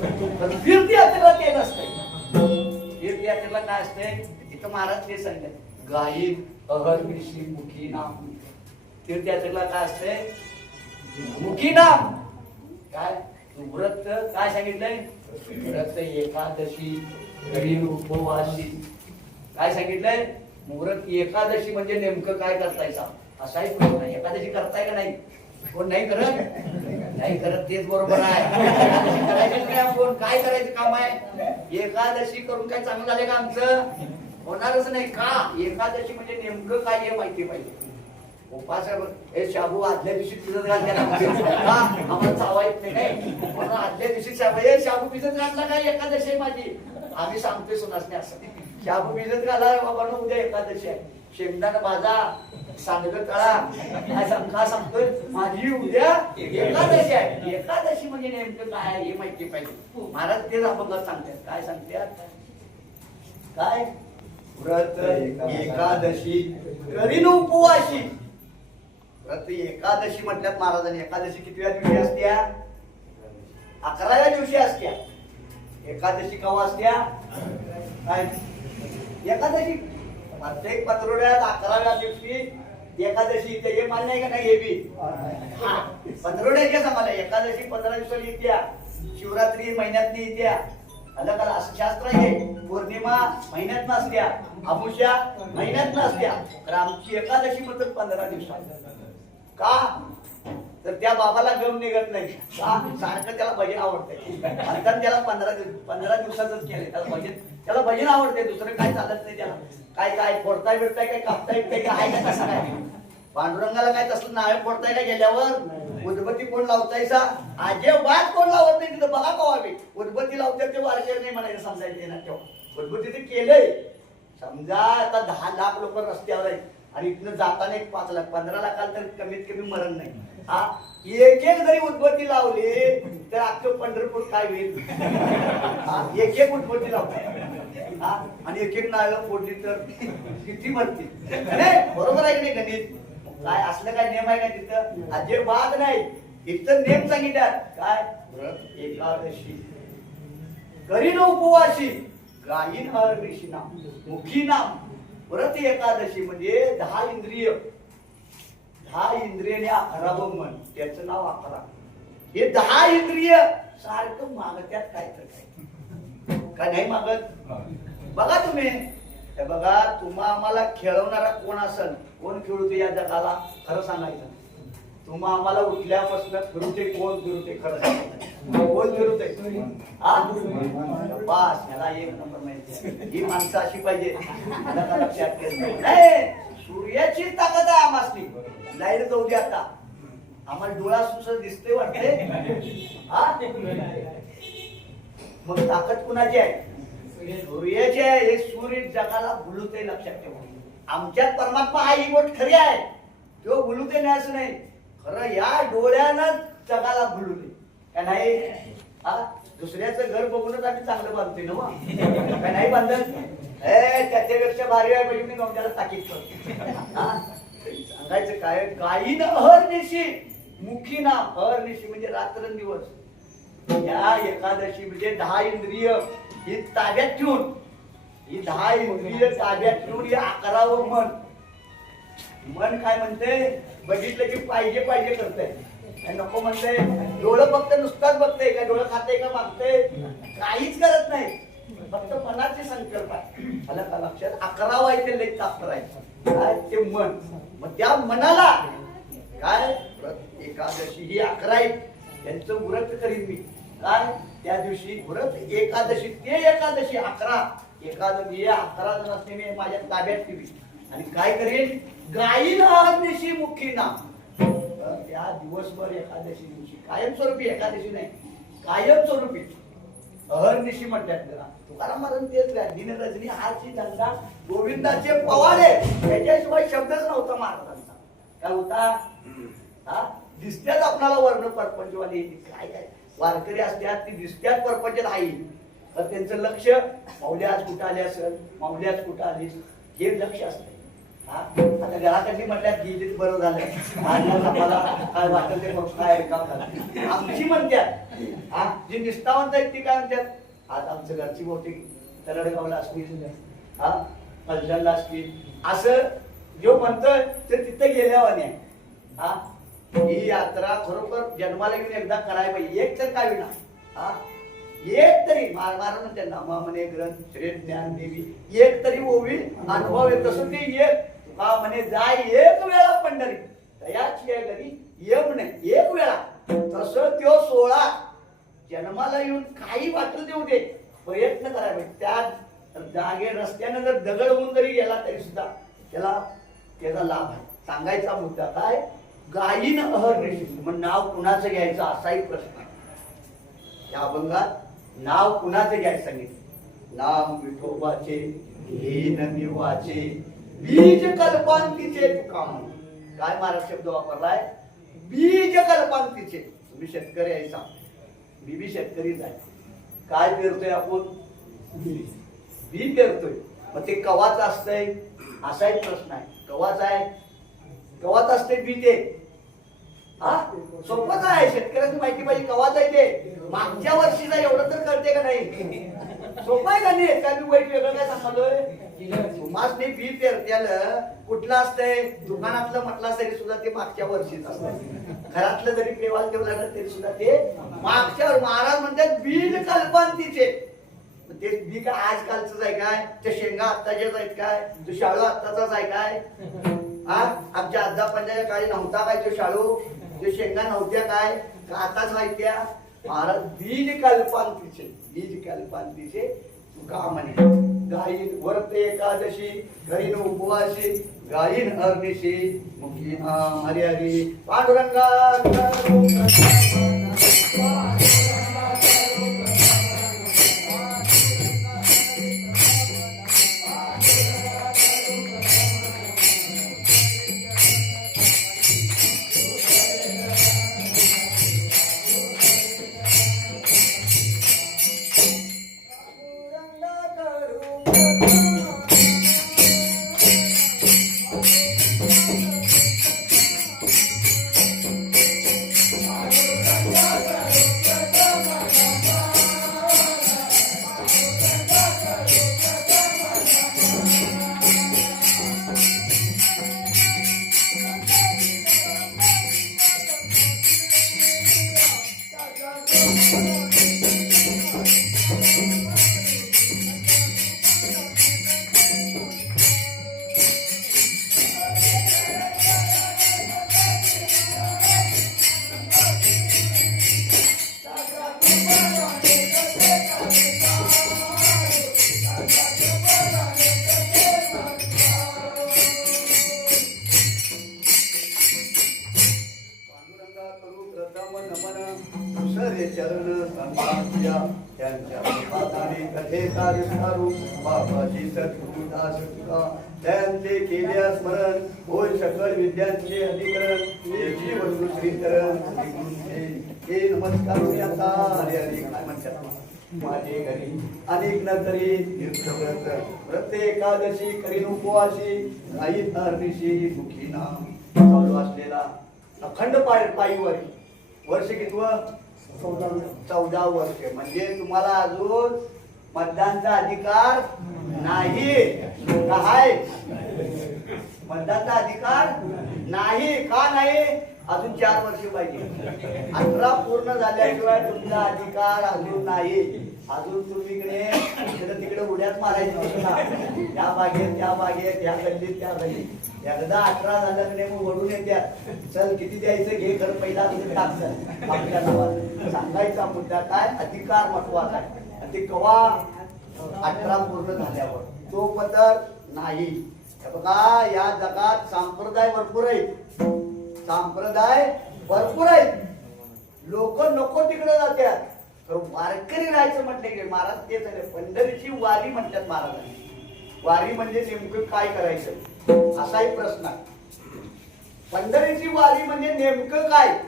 पण तीर्थयात्रेला ते नसतंय. तीर्थयात्रेला काय असतंय? इथं महाराज ते सांगितलं, गायीन अहर्निशी मुखी नाम. तीर्थयात्रेला काय असतंय? मुखी नाम. काय व्रत काय सांगितलंय? व्रत एकादशी करीन उपवासी. काय सांगितलंय? व्रत एकादशी म्हणजे नेमकं काय करताय सांग. असाही प्रश्न आहे, एकादशी करताय का नाही? कोण नाही करत? नाही करत, तेच बरोबर आहे. एकादशी करायचीच नाही आपण. काय करायचं काम आहे? एकादशी करून काय चांगलं झालं का आमचं? होणारच नाही. का? एकादशी म्हणजे नेमकं काय हे माहिती पाहिजे. उपास हे शाबू आदल्या दिवशी भिजत घालत्याला आम्हाला चावायच नाही. म्हणून आदल्या दिवशी शाबू भिजत घातला काय एकादशी माझी. आम्ही सांगतोय सुनासने असं, शाबू भिजत घाला बाबा, उद्या एकादशी आहे. शेंगदाणा भाजा, सांडगं तळा. का सांगतोय? माझी उद्या एकादशी आहे. एकादशी म्हणजे नेमकं काय हे माहिती पाहिजे. महाराज तेच अभंगात सांगतात. काय सांगतात? काय? व्रत एकादशी करीन उपवासी. व्रत एकादशी म्हटल्यात महाराजांनी. एकादशी कितव्या दिवशी असत्या? 11व्या दिवशी असत्या. एकादशी केव्हा असत्या? काय एकादशी? प्रत्येक पत्रोड्यात 11व्या दिवशी एकादशी येते. हे मान्य आहे का नाही? हे बी पत्रोड्याच्या समाला एकादशी 15 दिवसाला येत्या. शिवरात्री महिन्यात येत्या. अलग अलग असं शास्त्र आहे. पौर्णिमा महिन्यात नसत्या, अमावस्या महिन्यात नसत्या. तर आमची एकादशी म्हणजे 15 दिवसात. का? तर त्या बाबाला गम निघत नाही. का? सारखं त्याला भजन आवडतंय. म्हणतात त्याला 15 दिवसातच केले त्याला भजन आवडते. दुसरं काय चालत नाही त्याला. काय काय फोडताय बिडताय, काय कापताय येतंय काय आहे का? तसं काय पांडुरंगाला काय तसलं नावे फोडताय का गेल्यावर? उदबत्ती कोण लावतायचा? अजिबात कोण लावत नाही. तिथं बघा कवावी उदबत्ती लावतात ते वारकरी नाही म्हणायचं, समजायचं ना. तेव्हा उदबत्ती ते केलंय. समजा आता 10 लाख लोक रस्त्यावर आहेत आणि इथनं जाताना एक 5 लाख 15 लाखाला तर कमीत कमी मरण नाही. हा एक एक जरी उदबत्ती लावली तर अख्खं पंढरपूर काय होईल? एक एक उदबत्ती लावते आणि एक एक नारळ फोडली तर किती मरतील? बरोबर आहे की नाही गणित? काय असलं काय नियम आहे का तिथं? अजिबात नाही. इथं नेम सांगितल्यात. काय? व्रत एकादशी करीन उपवासी गायीन अहर्निशी नाम मुखी नाम. व्रत एकादशी म्हणजे 10 इंद्रिय. 10 इंद्रियाने 11वं मन. त्याचं नाव 11. हे 10 इंद्रिय सारखं मागत्यात काय तर काय नाही मागत. बघा तुम्ही, हे बघा, तुम्हा आम्हाला खेळवणारा कोण असेल? कोण खेळूते या जगाला? खरं सांगायचं. तुम्हा आम्हाला उठल्यापासून फिरवते कोण? फिरवते खरं सांगायचं. कोण फिरवते? बस ह्याला एक नंबर माहिती. ही माणसं अशी पाहिजे. लक्षात नाही. सूर्याची ताकद आहे आम्हासनी. लाईट जाऊ दे आता. आम्हाला डोळा सुसत दिसते वाटते. मग ताकद कुणाची आहे? सूर्याची आहे. हे सूर्य जगाला बुलुते. लक्षात ठेवा. आमच्यात परमात्मा हा ही गोष्ट खरी आहे. तो बुलुते नाही असं नाही. खरं या डोळ्यानं जगाला बुलुते का नाही? दुसऱ्याचं घर बघूनच आम्ही चांगलं बांधतोय ना. का नाही बांधत? त्याच्यापेक्षा भारी आहे म्हणजे मी गमच्याला ताकीद करतो. सांगायचं काय? गायीन अहर्निशी मुखी नाम. अहर्निशी म्हणजे रात्रंदिवस. या एकादशी म्हणजे 10 इंद्रिय ही ताब्यात ठेवून, ही 10 इंद्रिय ताब्यात ठेवून हे 11वं मन. मन काय म्हणते? बघितलं की पाहिजे पाहिजे करतंय. नको म्हणते. डोळं फक्त नुसताच बघतंय का? डोळं खाते का? मागतंय? काहीच करत नाही. फक्त मनाचे संकल्प आहे. मला का लक्षात? 11वं आहे ते लई ताप करायचं. काय ते मन. मग त्या मनाला काय? व्रत एकादशी ही 11 आहे. त्यांचं व्रत करीन मी. काय? त्या दिवशी व्रत एकादशी. ते एकादशी 11 एकादशी 11 जण असते मी माझ्या ताब्यात ठेवी. आणि काय करेन? गायीन अहर्निशी मुखी नाम. त्या दिवसभर एकादशी दिवशी कायमस्वरूपी एकादशी नाही, कायमस्वरूपी अहर्निशी म्हणतात त्याला. तुकाराम महाराज तेच काय? दिन रजनी हाची धंदा गोविंदाचे पवाडे. त्याच्याशिवाय शब्दच नव्हता महाराजांचा. काय होता? दिसत्यात आपल्याला वर्ण परपंचवाली. काय काय वारकरी असतात ती दिसत्यात परपंच नाही. तर त्यांचं लक्ष माऊली आज कुठं आले असेल, माऊली आज कुठं आलीस, हे लक्ष असते. आता घराकडली म्हटल्यात गेली बरं झालं आज आम्हाला काय वाटत ते मग काय काम झालं आमची म्हणतात जी निष्ठावंत आहेत ती काय म्हणतात आज आमचं घरची मोठी तरडगावला असतील कलजनला असतील असं जो म्हणतोय ते तिथे गेल्यावाने ही यात्रा खरोखर जन्माला घेऊन एकदा करायला पाहिजे एक तर काय विना एक तरी महाराज म्हणते नामा म्हणे ग्रंथ श्री ज्ञान देवी एक तरी ओवी अनुभव येत तसं ते एक म्हणे जाय एक वेळा पंढरी दयाची आहे घरी ये म्हणे एक वेळा तसं त्यो 16 जन्माला येऊन काही वाटलं देऊ दे प्रयत्न करायला पाहिजे त्या जागे रस्त्याने जर दगड होऊन जरी गेला तरी सुद्धा त्याचा लाभ आहे सांगायचा मुद्दा काय गायीन अहर्निशी मग नाव कुणाचं घ्यायचं असाही प्रश्न आहे या अभंगात नाव कुणाचं घ्यायचं सांगितलं नाम विठोबाचे घेन निवाचे बीज कल्पांतीचे तुकाम काय महाराज शब्द वापरलाय बीज कल्पांतीचे तुम्ही शेतकरी आहे सांग मी बी शेतकरीच आहे काय पेरतोय आपण बी पेरतोय मग ते कवाच असतंय असा एक प्रश्न आहे कवाच आहे कवाच असते बी ते सोपंच आहे शेतकऱ्याची माहिती पाहिजे कवाच आहे ते मागच्या वर्षीचा एवढं तर कळते का नाही सोपं आहे का नाही काय मी वाईट वेगळं काय सांगलोय मासने बी पेरत्याला कुठलं असतंय दुकानातलं म्हटलं तरी सुद्धा ते मागच्या वर्षीच असतं घरातलं जरी पेवाल ठेवलं तरी सुद्धा ते मागच्या महाराज म्हणतात बीज कल्पांतीचे ते बी काय आजकालच आहे काय ते शेंगा आत्ताच्याच आहेत काय तो शाळू आत्ताचाच आहे काय आमच्या आजा पंजाच्या काळी नव्हता काय तो शाळू ते शेंगा नव्हत्या काय आताच माहित्या महाराज बीज कल्पांतीचे तुका म्हणे गायीन व्रत एकादशी करीन उपवासी गायीन अग्निशी मुखी हरी हरी पांडुरंगा चरण संतांच्या त्यांच्या हाताने कथेचा विस्तारू बाबाजी सद्गुरुदास तुका त्यांचे केल्या स्मरण होय सकल विद्यांचे अधिकरण याची वस्तू श्रीकरण हे नमस्कार आता हरे हरे काय म्हणतात माझे घरी अनेक नंतरी व्रत एकादशी करीन उपवासी काही अहर्निशी मुखी नाम चालू असलेला अखंड पायीवर वर्ष कितवं 14 वर्ष म्हणजे तुम्हाला अजून मतदानचा अधिकार नाही काय मतदानचा अधिकार नाही का नाही अजून 4 वर्ष पाहिजे 18 पूर्ण झाल्याशिवाय तुमचा अधिकार अजून नाही अजून तुम्ही इकडे तिकडे उड्यात मारायची या बागेत त्या बागेत या गल्लीत त्या गल्लीत एकदा 18 झालं की मग वळून येत्या चल किती द्यायचं घे खरं पहिला टाकचं आपल्या नावात सांगायचा मुद्दा काय अधिकार महत्वाचा आहे ते कवा 18 पूर्ण झाल्यावर तो पदर नाही बघा या जगात संप्रदाय भरपूर आहेत लोक नको तिकडे जातात तर वारकरी राहायचं म्हटलं की महाराज तेच आहे पंढरीची वारी म्हणतात महाराजांनी वारी म्हणजे नेमकं काय करायचं असाही प्रश्न आहे पंढरीची वारी म्हणजे नेमकं काय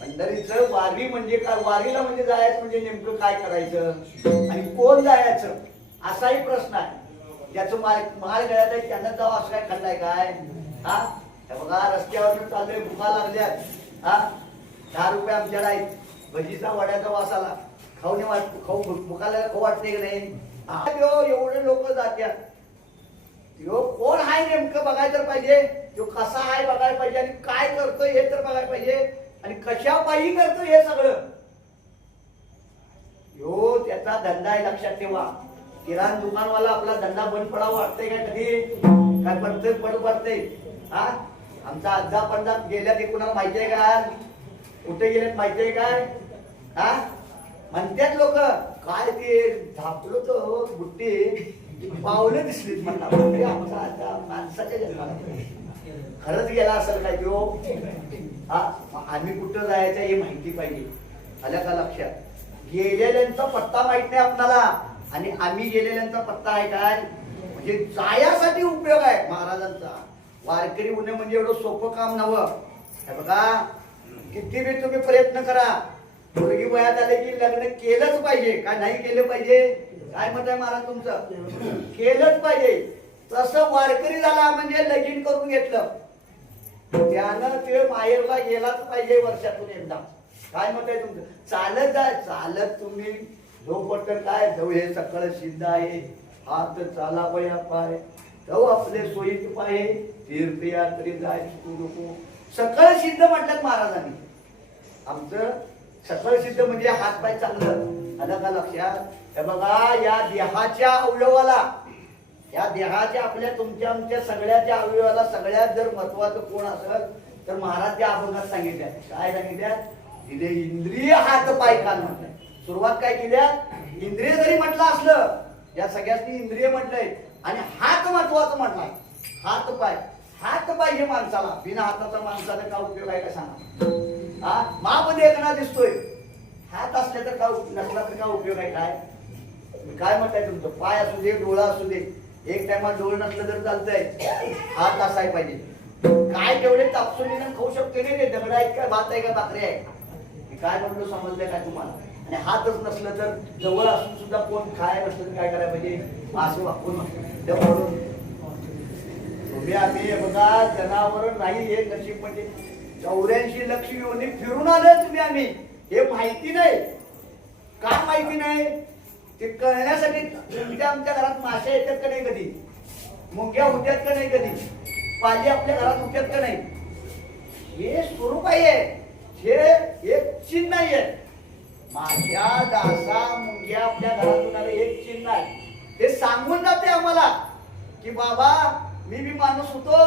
पंढरीचं वारी म्हणजे काय वारीला म्हणजे जायचं म्हणजे नेमकं काय करायचं आणि कोण जायचं असाही प्रश्न आहे ज्याचं माळ गळ्यात आहे त्यांना जाऊ असं काय खाल्लाय काय? हा हे बघा रस्त्यावर चाललोय, भुका लागल्यात, हा 10 रुपये आमच्याकडे आहेत, भजीचा वड्याचा वास आला, खाऊ नाही वाटतो, खाऊ भुकाला खाऊ वाटते की नाही? एवढे लोक जात्यात, तो कोण आहे नेमकं बघायला तर पाहिजे, तो कसा आहे बघायला पाहिजे, आणि काय करतोय हे तर बघायला पाहिजे, आणि कशा पायी करतोय हे सगळं. यो त्याचा धंदा आहे, लक्षात ठेवा. किराणा दुकानवाला आपला धंदा बंद पडावा वाटतंय काय कधी? काय पडतंय? पडतंय. हा आमचा आजा पंजा गेल्या ते कुणाला माहिती आहे का? कुठे गेलेत माहिती आहे काय? हा म्हणतात लोक काय ते झापलो तो बुट्टी पावलं दिसलीत म्हणतात. आमचा आजा माणसाच्या जन्माला खरंच गेला असेल काय तो? हा आम्ही कुठं जायचं हे माहिती पाहिजे. आल्या का लक्षात? गेलेल्यांचा पत्ता माहित नाही आपल्याला, आणि आम्ही गेलेल्यांचा पत्ता आहे काय? म्हणजे जायासाठी उपयोग आहे महाराजांचा. वारकरी होणे म्हणजे एवढं सोपं काम नव्हतं. हे बघा किती बी तुम्ही प्रयत्न करा, मुलगी वयात आले की लग्न केलंच पाहिजे. काय नाही केलं पाहिजे? काय मत आहे महाराज तुमचं? केलंच पाहिजे. तसं वारकरी झाला म्हणजे लगीन करून घेतलं, त्यानं ते माहेरला गेलाच पाहिजे वर्षातून एकदा. काय मत आहे तुमचं? चालत जा, चालत तुम्ही झोपटं काय जाऊ, हे सकाळ सिद्ध आहे, हात चाला बया पाय जाऊ आपले सोयीत पाय, तीर्थयात्री जाय चुकू नको. सकळ सिद्ध म्हटलं महाराजांनी. आमचं सकळ सिद्ध म्हणजे हात पाय चांगलं. आलं का लक्षात? हे बघा या देहाच्या अवयवाला, या देहाच्या आपल्या तुमच्या आमच्या सगळ्याच्या अवयवाला सगळ्यात जर महत्वाचं कोण असेल तर महाराज त्या अभंगात सांगितल्या. काय सांगितल्या? तिथे इंद्रिय हात पाय कान म्हटलंय. सुरुवात काय केल्या? इंद्रिय जरी म्हटलं असलं, या सगळ्यांनी इंद्रिय म्हटलंय, आणि हात महत्वाचं म्हटलंय. हात पाय, हात पाहिजे माणसाला. बिना हाताचा माणसाला काय उपयोग आहे का सांगा? हा माप देखणा दिसतोय, हात असले तर काय, नसला तर काय उपयोग आहे? काय मत आहे तुमचं? पाय असू दे, डोळा असू दे, एक टायमा डोळ नसलं तर चालतंय, हात असाय पाहिजे. काय तेवढे तापसुनी खाऊ शकते नाही, दगड आहेत का, भात आहे का, भाकरी आहे? काय म्हणलो समजलंय काय तुम्हाला? आणि हातच नसलं तर जवळ असून सुद्धा कोण खाय नसलं तर काय करायला पाहिजे? असं वाकून म्हणून तुम्ही आम्ही बघा जनावर नाही हे नशीब म्हणजे 84 लक्ष योनी फिरून आलं तुम्ही आम्ही, हे माहिती नाही. का माहिती नाही ते कळण्यासाठी. तुमच्या आमच्या घरात माश्या येतात का नाही कधी? मुंग्या होत्यात का नाही कधी? पाली आपल्या घरात होत्यात का नाही? हे स्वरूप आहे, हे एक चिन्ह नाहीये. माश्या, डासा, मुंग्या आपल्या घरातून आले एक चिन्ह आहे. ते सांगून जाते आम्हाला की बाबा मी बी माणूस होतो,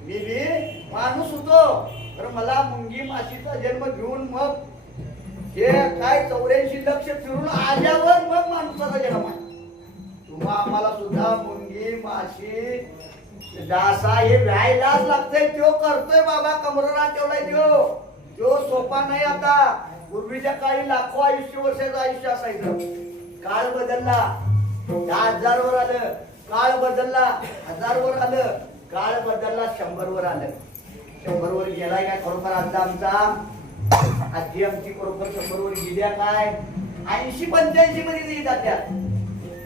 मी बी माणूस होतो, तर मला मुंगी माशीचा जन्म घेऊन मग हे काय 84 लक्ष फिरून आल्यावर मग माणसाचा जन्म आहे. तुम्हा आम्हाला सुद्धा मुंगी माशी डासा हे व्हायलाच लागतंय. तो करतोय बाबा, कमरेला ठेवलाय तो सोपा नाही. आता पूर्वीच्या काळी लाखो वर्षाचं आयुष्य असायचं. काळ बदलला, 10,000 वर आलं. काळ बदलला, 1000 वर आलं. काळ बदलला, 100 वर आलं. 100 वर गेलाय काय खरोखर? आता आमचा आजी आमची बरोबर 100 वर गेल्या काय? 80-85 मध्ये येतात त्या.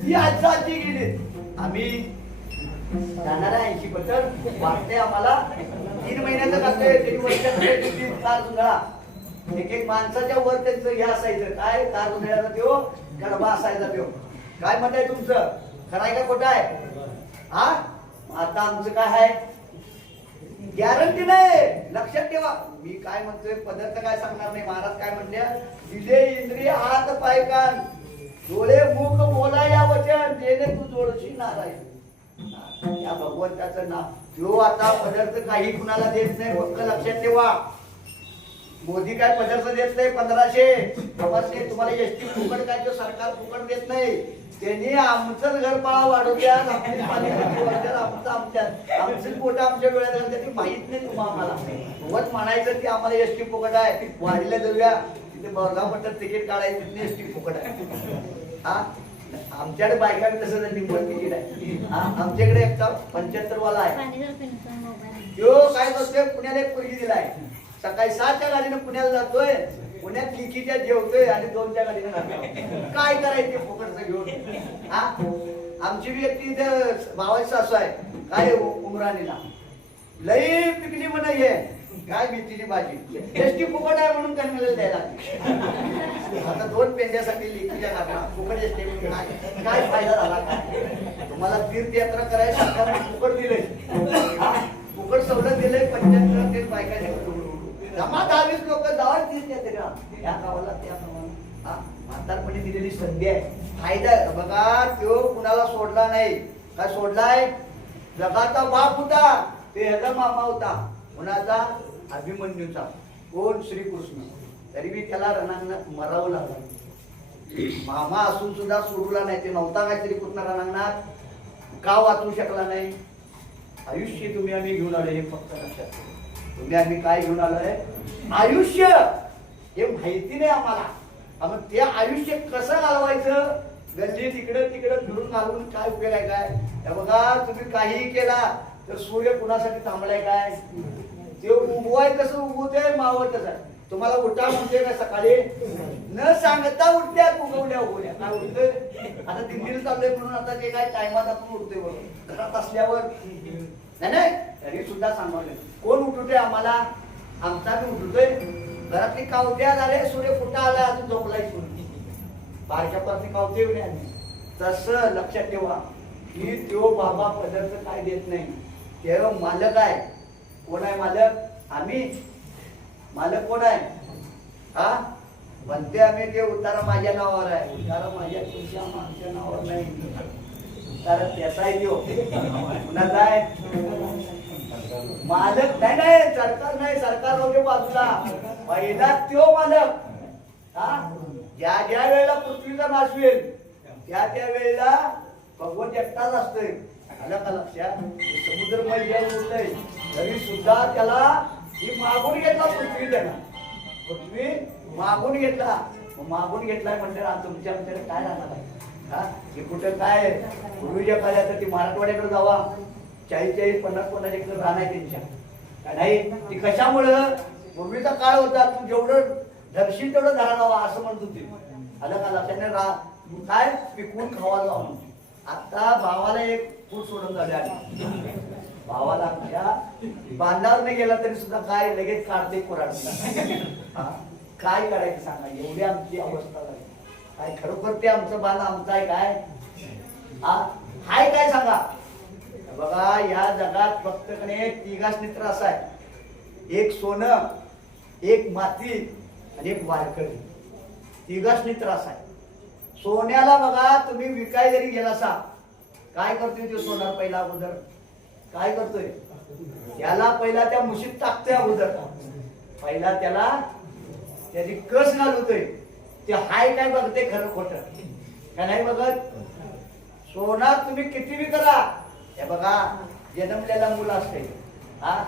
ती आजी गेली. आम्ही जाणार आहे 80 बद्दल वाटते आम्हाला. 3 महिन्याचं करतोय, 3 वर्षाचं तार जुंधळा. एक माणसाच्या वर त्यांचं हे असायचं काय, तार जुंधळ्याचा त्यो गडबा असायचा त्यो. काय मत आहे तुमचं? खरं आहे का खोटं आहे? हा आता आमचं काय आहे? गॅरंटी नाही. लक्षात ठेवा. मी काय म्हणतोय पदार्थ काय सांगणार नाही. महाराज काय म्हणल्या? दिले इंद्रिय हात पाय कान डोळे मुख बोला या वचन देणे तू जोडशी नारायण. या भगवंताचं नाव जो आता पदार्थ काही कुणाला देत नाही. फक्त लक्षात ठेवा, मोदी काय पदार्थ देत नाही 1500 तुम्हाला एसटी फुकट काय तो सरकार फुकट देत नाही. त्यांनी आमचं घरपाळा वाढवत्या, आपली पाणीपट्टी वाढवत्या, आमचं पोटा आमच्या वेळेत घालतात ती माहित नाही तुम्हाला. सोबत म्हणायचं की आम्हाला एसटी फुकट आहे, वाडीला जाऊया तिथे बोरगाव पट्ट्यात तिकीट काढायचं, तिथे एसटी फुकट आहे. हा आमच्याकडे बायकांनी तसं निंबळ तिकीट आहे. हा आमच्याकडे एकटा 75 वाला आहे. तो काय करतोय, पुण्याला एक पोरगी दिलाय. सकाळी 7च्या गाडीनं पुण्याला जातोय, पुण्यात लिखीच्या जेवतोय आणि 2च्या गाडीनं जातोय. काय करायचे फुकटचं घेऊन? हा आमची बी एक इथे भावाची सासू आहे काय उमराणीला लई पिकली म्हणा ये काय भीतीची भाजी टेस्टी फुकट आहे म्हणून कन्याला द्यायला आता 2 पेंड्यासाठी लेकीच्या घरात फुकट एसटी काय फायदा झाला काय तुम्हाला तीर्थयात्रा करायला सरकारने फुकट दिले फुकट सवलत दिले 75 ते बायकाचे जमा 10-20 लोक जावं तीर्थयात्रा या गावाला त्या गावाला म्हातारपणी दिलेली संधी आहे फायदा आहे बघा तो कुणाला सोडला नाही काय सोडलाय जगाचा बाप होता ते ह्याचा मामा होता कुणाचा अभिमन्यूचा कोण श्रीकृष्ण तरी बी त्याला रणांगणात मरावं लागलं मामा असून सुद्धा सोडला नाही ते नव्हता काय श्रीकृष्ण रणांगणात का वाचू शकला नाही आयुष्य तुम्ही आम्ही घेऊन आले हे फक्त लक्षात तुम्ही आम्ही काय घेऊन आलोय आयुष्य हे माहिती नाही आम्हाला ते आयुष्य कसं घालवायचं गल्ली तिकडे फिरून घालून काय उपयोग आहे काय बघा तुम्ही काहीही केला तर सूर्य कुणासाठी थांबलाय काय ते उगवाय कसं उगवते मावतच आहे तुम्हाला उठा म्हणते का सकाळी न सांगता उठत्यात उगवल्या उगवल्या काय उठतोय आता दिल्लीला चाललोय म्हणून आता ते काय टायमात आपण उठतोय बरोबर घरात असल्यावर नाही तरी सुद्धा सांगवले कोण उठवते आम्हाला आमचा मी उठतोय घरातली कावत्या झाले सूर्य कुठं आला अजून झोपलाय सूर्य बारक्या परती कावते तसं लक्षात ठेवा की तो बाबा पदार्थ काय देत नाही ते मालक आहे कोण आहे मालक आम्ही मालक कोण आहे हा म्हणते आम्ही ते उतारा माझ्या नावावर आहे उतारा माझ्या तुमच्या आमच्या नावावर नाही उतारा त्याचा आहे तो कुणाचा आहे मालक नाही सरकार नाही सरकार होते बाजूला पहिला तो मालक हा ज्या वेळेला पृथ्वीचा नाश होईल त्या वेळेला भगवंत एकटाच असतोय आलं का लक्षात समुद्रमय जल उरलंय तरी सुद्धा त्याला ही मागून घेतला पृथ्वी त्याला पृथ्वी मागून घेतला मागून घेतलाय म्हणजे तुमच्याकडे काय राहणार आहे हा हे कुठं काय पूर्वीच्या काळात तर ती मराठवाड्याकडे जावा 40-50 इकडे राहणार त्यांच्या नाही ती कशामुळं पूर्वीचा काळ होता तू जेवढं धरशील तेवढं धरा लावा असं म्हणत होती आलं का लक्षात काय पिकवून खावा लावून आता भावाला एक फूट सोडून झाले भावाला आमच्या बांधावर नाही गेला तरी सुद्धा काय लगेच काढते कोराड काय करायचं सांगा एवढी आमची अवस्था झाली काय खरोखर ते आमचं बांध आमचं आहे काय हाय काय सांगा बघा या जगात फक्त कणे तिघाच मित्र असा आहे एक सोनं एक माती आणि एक वारकरी तिघाच मित्र असा आहे सोन्याला बघा तुम्ही विकाय जरी गेला सा काय करतोय ते सोनार पहिला अगोदर काय करतोय त्याला पहिला त्या मुशीत टाकतोय अगोदर पहिला त्याला त्याची कस घालवतोय ते हाय काय बघते खरं खोटं काय नाही बघत सोना तुम्ही किती बी करा हे बघा जन्मलेला मुलं असते हा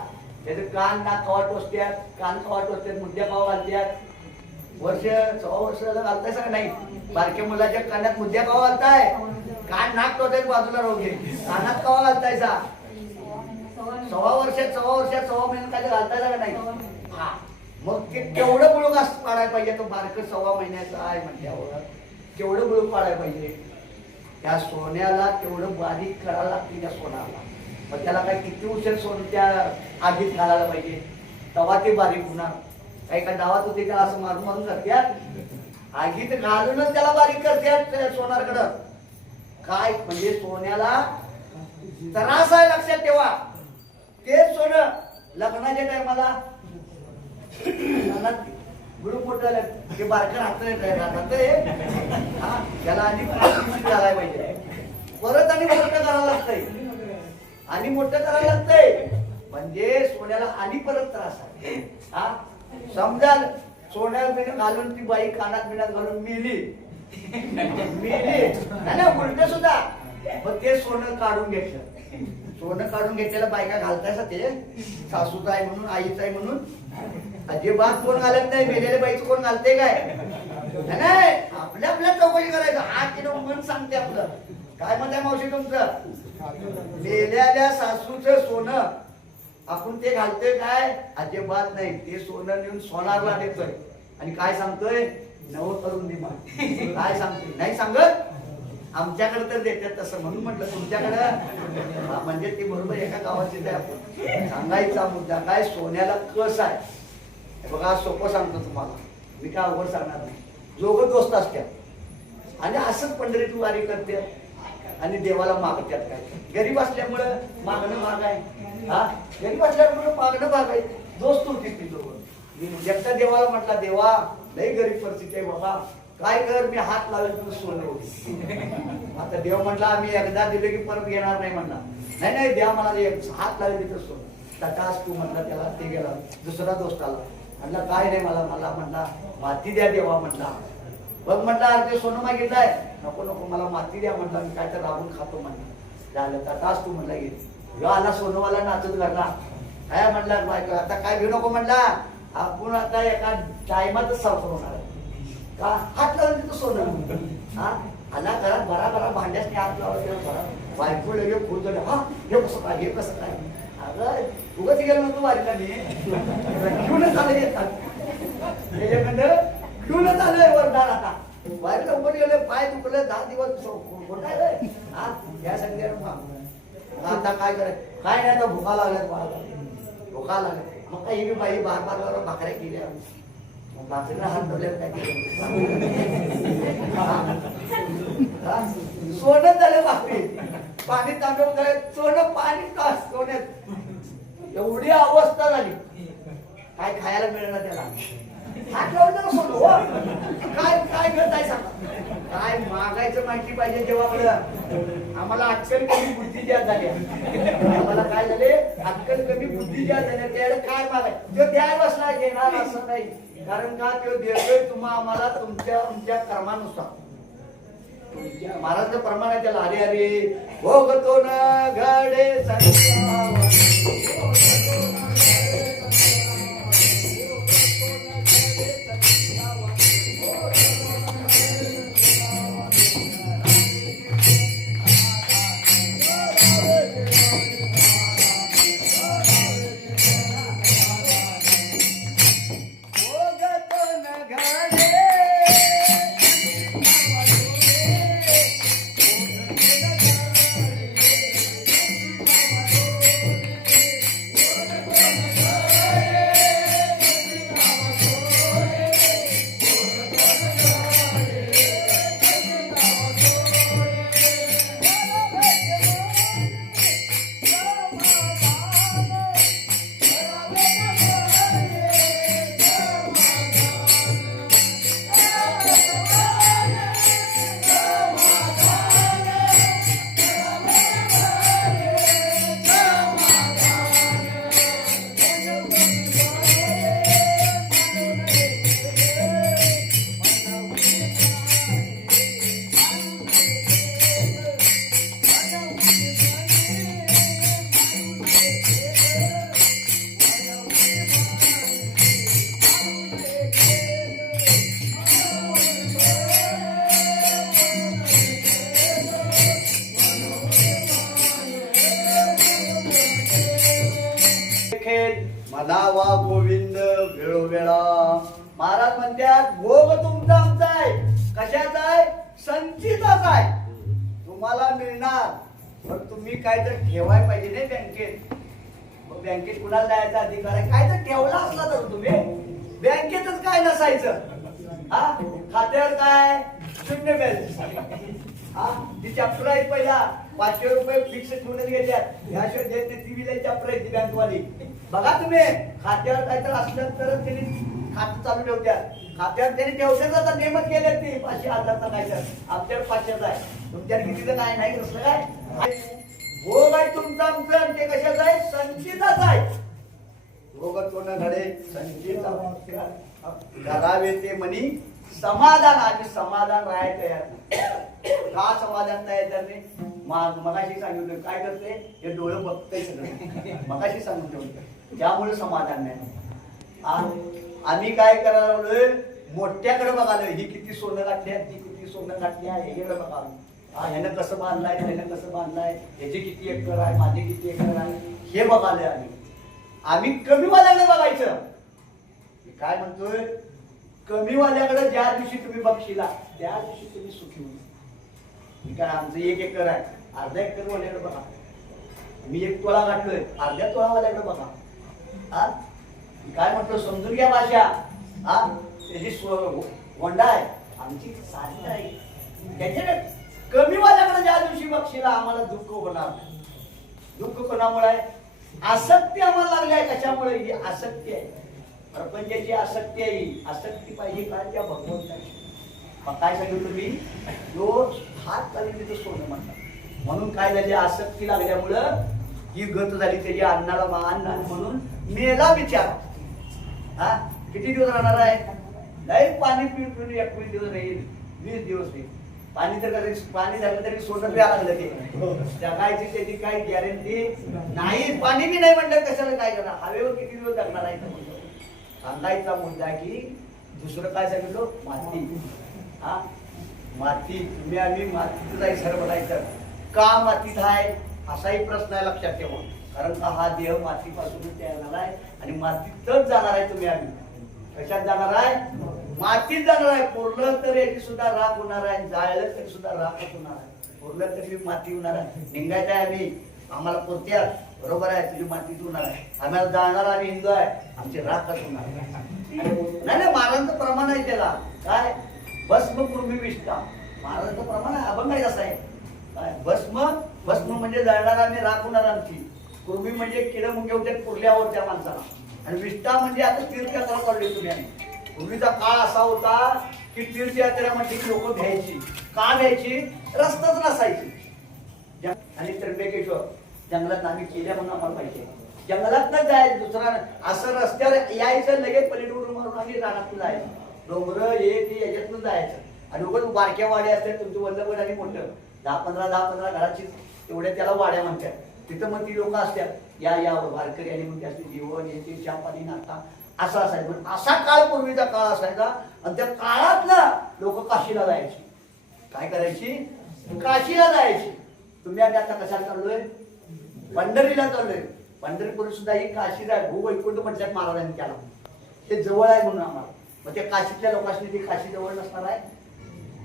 त्याचे कान नाक कवा टोचत्यात कान कवा टोचतात मुद्द्या कवा घालत्यात वर्ष 6 वर्षाला घालताय सगळं नाही बारक्या मुलाच्या कानात मुद्द्या कवा घालताय कान नाक टोचायचं बाजूला राहू घे कानात कवा घालतायचा 6 वर्षात 6 महिन्यात काय घालतायचा का नाही हा मग ते केवढं बुळूक पाडायला पाहिजे तो बारक 6 महिन्याचा आहे म्हटल्यावर केवढं बुळूक पाडायला पाहिजे त्या सोन्याला तेवढं बारीक करायला लागते त्या सोन्याला मग त्याला काय किती उशीर सोनं त्या आगीत घालायला पाहिजे तेव्हा ते बारीक होणार काही का डावात होते त्याला असं मारून मारून करतात आगीत घालूनच त्याला बारीक करतात सोनारकडं काय म्हणजे सोन्याला त्रास आहे लक्षात ठेवा तेच सोनं लग्नाच्या टायमाला ग्रुप मोठं झालं ते बारकं राहतंय हा त्याला आणि झालाय पाहिजे परत आणि मोठं करायला लागतंय आणि मोठं करायला लागतंय म्हणजे सोन्याला आणि परत त्रास आहे हा समजा सोन्या बिन घालून ती बाई कानात बिनात घालून मेली नाही उलट सुद्धा मग ते सोनं काढून घेतलं सोनं काढून घेतलेलं बायका घालतायसा ते सासूचं आहे म्हणून आईचं आहे म्हणून अजिबात कोण घालत नाही मेलेल्या बाईचं कोण घालते काय नाही आपल्या चौकशी करायचं हा किलो मन सांगते आपलं काय म्हणताय मावशी तुमचं मेलेल्या सासूचं सोनं आपण ते घालतोय काय अजिबात नाही ते सोनं नेऊन सोनारला देतोय आणि काय सांगतोय नव करून दे काय सांगतोय नाही सांगत आमच्याकडे तर देतात तसं, म्हणून म्हटलं तुमच्याकडं म्हणजे ती बरोबर एका गावाची आपण सांगायचा मुद्दा काय, सोन्याला कस आहे बघा. सोपं सांगतो तुम्हाला, मी काय अवघड सांगणार नाही. दोघं दोस्त असतात आणि असंच पंढरीची वारी करतात आणि देवाला मागतात. काय गरीब असल्यामुळं मागणं भाग आहे. हा, गरीब असल्यामुळं मागणं भाग आहे. दोस्त होती ती दोघं. एकटा देवाला म्हटला, देवा लई गरीब परिस्थिती आहे बाबा, काय कर, मी हात लावेल तुझं सोनं होईल. आता देव म्हटला, आम्ही एकदा दिले की परत घेणार नाही म्हणला. नाही नाही द्या मला, हात लावेल तिथं सोनं. तटास तू म्हटला त्याला, ते गेला. दुसरा दोस्त आला, म्हणला काय नाही मला म्हणला माती द्या देवा म्हणला. बघ म्हटला, ते सोनं मागितलंय, नको नको मला माती द्या म्हटला, मी काय तर राबून खातो म्हणला. झालं तटास तू म्हणला, घे आला सोनवाला नाचत घरला. काय म्हणला, आता काय घेऊ नको म्हणला, आपण आता एका टायमातच सावकर होणार का, हात लावून तिथं सोनं. हा आला घरात भरा भरा भांड्यासने हात लावला, भरा बायको लगे फुल झाले. हा हे कसं काय, हे कसं काय, अगं उगाच गेलो नव्हतो वारीला, मी घेऊनच आलं येतात त्याच्याकडं, घेऊनच आलंय वरदान. आता वारीला उभं गेले, पाय दुखले, 10 दिवस खोटाय. हा या संध्याला आता काय करायचं, काय नाही आता भुका लागल्यात, भुका लागल्या. मग काही बी बाई बार भाकऱ्या केल्या, भाकरीला हात धरल्यावर काय केलं, सोनं झालं भाकरी, पाणी तांदूळ झालं, सोनं पाणी तास सोन्यात. एवढी अवस्था झाली, काय खायला मिळणार त्याला. हात लावून सोनं हो, काय काय करताय सांगा. काय मागायचं माहिती पाहिजे देवाकडं. आम्हाला अक्कल कमी बुद्धी ज्या झाल्या, आम्हाला काय झाले, अक्कल कमी बुद्धी ज्या झाल्या, त्याला काय मागाय, तो द्यायला बसला, घेणार असं नाही. कारण का तो देतोय तुम्हा आम्हाला तुमच्या कर्मानुसार. महाराजचं प्रमाण आहे त्याला, हरे हरे भोगतो न घडे संसार. म्हणावा गोविंद वेळोवेळा. महाराज म्हणतात भोग तुमचा आमचा आहे. कशाचा आहे? संचिताचा आहे. तुम्हाला मिळणार, पण तुम्ही काय तर ठेवायला पाहिजे नाही बँकेत. मग बँकेत कुणाला जायचा अधिकार आहे? काय तर ठेवला असला तर तुम्ही बँकेतच काय नसायचं. हा खात्यावर काय शून्य बॅलन्स. हा ती चॅप्टर आहे पहिला 500 रुपये फिक्स ठेवून घेतात. ह्याशिवाय देत नाही. ती विलाय चॅप्टर आहे ती बँकवाली. बघा तुम्ही खात्यावर काय तर असलं तर त्यांनी खातं चालू ठेवतात. खात्यावर त्यांनी ठेवतात. आता नेमत केले ते 500,000 काय तर आपल्याला 500 आहे. तुमच्यावर कितीचं काय नाही कसलं काय भोग आहे तुमचा आमचं. ते कशाचं आहे? संचिताच आहे. भोग कोण घडे संचिता करावे ते म्हणी समाधान. आणि समाधान राहायचं तयार का समाधान तयार नाही. मगाशी सांगितलं काय करते हे डोळं बघतंय सगळं. मगाशी सांगून ठेवलं त्यामुळे समाधान नाही. आम्ही काय करायला मोठ्याकडे बघालो. ही किती सोनं काढली, ती किती सोनं काढली आहे हे बघालो. हा ह्यानं कसं बांधलाय, ह्यानं कसं बांधलाय, ह्याचे किती एकर आहे, माझे किती एकर आहे हे बघालोय. आम्ही कमी वाल्याकडे बघायचं. काय म्हणतोय कमी वाल्याकडे ज्या दिवशी तुम्ही बघशीला त्या दिवशी तुम्ही सुखी होईल. मी काय आमचं 1 एकर आहे, अर्धा एकर वाल्याकडे बघा. मी 1 तोळा गाठलोय, अर्ध्या तोळा वाल्याकडे बघा. हा काय म्हटलं समजून घ्या भाषा. हा त्याची होंडा आहे, आमची साधी आहे. त्याच्या कमी वाल्याकडे ज्या दिवशी बक्षीला आम्हाला दुःख होणार. दुःख कोणामुळे आहे? आसक्ती आम्हाला लागली आहे. कशामुळे? ही आसक्ती आहे, प्रपंचाची आसक्ती आहे. ही आसक्ती पाहिजे काय? त्या भगवंताची. मग काय सांगितलं तुम्ही? जो हात चालेल तिथं सोनं म्हणतात. म्हणून काय झाली? आसक्ती लागल्यामुळं ही गत झाली. त्याची अन्नाला मान नाही म्हणून मेला बिचारा. हा किती दिवस राहणार आहे? नाही पाणी पिऊन 21 दिवस राहील, 20 दिवस राहील. पाणी तर पाणी झालं तरी सोडून प्या लागलं ते. जगायची त्याची काही गॅरंटी नाही. पाणी बी नाही म्हणलं कशाला काय करणार? हवेवर किती दिवस जगणार आहे? सांगायचा मुद्दा की दुसरं काय सांगितलं? माती. हा माती. तुम्ही आम्ही मातीत जायचं सर बोलायचं. का मातीत आहे असाही प्रश्न आहे, लक्षात ठेवा. कारण का हा देह मातीपासून तयार झाला आहे आणि मातीतच जाणार आहे. तुम्ही आम्ही कशात जाणार आहे? मातीत जाणार आहे. पुरलं तर याची सुद्धा राख होणार आहे, जाळलं तरी सुद्धा राखच होणार आहे. पुरलं तरी माती होणार आहे. निघायचं आहे आम्ही, आम्हाला पुरत्या बरोबर आहे. तुझी मातीत होणार आहे. आम्हाला जाणार आणि हिंदू आहे, आमची राखच होणार आहे. नाही महाराजांचं प्रमाण आहे त्याला. काय? भस्म पूर्वी विष्ठा. महाराजांचं प्रमाण आहे. अभंग आहे असं आहे. काय? भस्म. भस्म म्हणजे जळणार आणि राख होणार आमची. पूर्वी म्हणजे किड मुंग्या होत्या पुरल्यावर त्या माणसाला. आणि विष्ठा म्हणजे आता तीर्थयात्रा काढली तुम्ही. पूर्वीचा काळ असा होता की तीर्थयात्रेमध्ये लोक घ्यायची. का घ्यायची? रस्ताच नसायची. आणि त्र्यंबकेश्वर जंगलात आम्ही केल्या म्हणून आम्हाला पाहिजे. जंगलात न जायचं दुसरा असं रस्त्यावर यायचं, लगेच पलीकडून मारून आम्ही रानातून जायचं. डोंगर हे ते याच्यातून जायचं. आणि उगाच बारक्या वाड्या असतात तुमचं वल्लभगड आणि मोठं 10-15 घराची तेवढ्या त्याला वाड्या म्हणतात. तिथं मग ती लोक असतात, या वारकरी आणि मग त्याचे जेवण येते, चहा पाणी नाश्ता असं असायचं. असा काळ पूर्वीचा काळ असायचा. आणि त्या काळात ना लोक काशीला जायची. काय करायची? काशीला जायची. तुम्ही आम्ही आता कशाला चाललोय? पंढरीला चाललोय. पंढरपूर सुद्धा ही काशीला भूवैकुंठ म्हटल्यात महाराजांनी त्याला. ते जवळ आहे म्हणून आम्हाला. मग त्या काशीतल्या लोकांनी ती काशी जवळ नसणार आहे?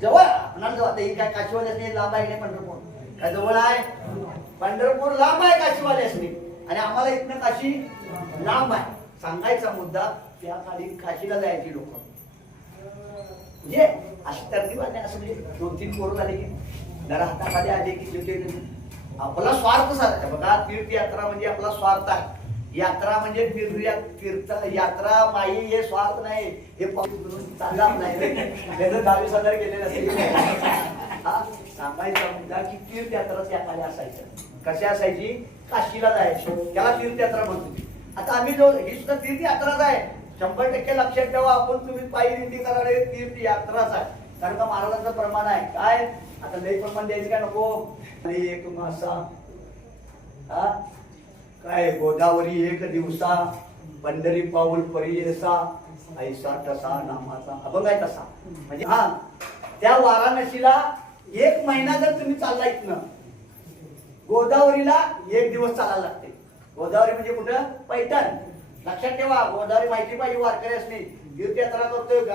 जवळ आपणाला जवळ. आता ही काय काशीवाल्यासनी लांब आहे नाही पंढरपूर? काय जवळ आहे? पंढरपूर लांब आहे काशीवाल्यासनी आणि आम्हाला इथनं काशी लांब आहे. सांगायचा मुद्दा त्या काळी काशीला जायची लोक. म्हणजे अशी तरतीब आली. असं म्हणजे 2-3 पोरं झाले की जरा हाताखाली आले की आपला स्वार्थ साधायचा. बघा तीर्थयात्रा म्हणजे आपला स्वार्थ आहे. यात्रा म्हणजे तीर्थ यात्रा माई हे स्वार्थ नाही. हे चांगला नाही. त्याचं 10,000 गेलेलं असेल. हा सांगायचा मुद्दा की तीर्थयात्रा त्या काळी असायचं. कशी असायची? काशीला जायची. त्याला तीर्थयात्रा म्हणतो. आता आम्ही जो ही सुद्धा तीर्थयात्राच आहे. 100% लक्षात ठेवा. आपण तुम्ही पायी दिंडी करायला तीर्थयात्राच आहे. कारण का महाराजांचं प्रमाण आहे. काय? आता लई प्रमाण द्यायचं काय नको? एक मासा हा काय? गोदावरी 1 दिवसा, पंढरी पाऊल परियसा, ऐसा तसा नामाचा अभंग आहे तसा. म्हणजे हा त्या वाराणसीला 1 महिना जर तुम्ही चालला इथनं, गोदावरीला 1 दिवस चालायला लागते. गोदावरी म्हणजे कुठं? पैठण. लक्षात ठेवा. गोदावरी माहिती पाहिजे वारकऱ्यासनी. तीर्थयात्रा करतोय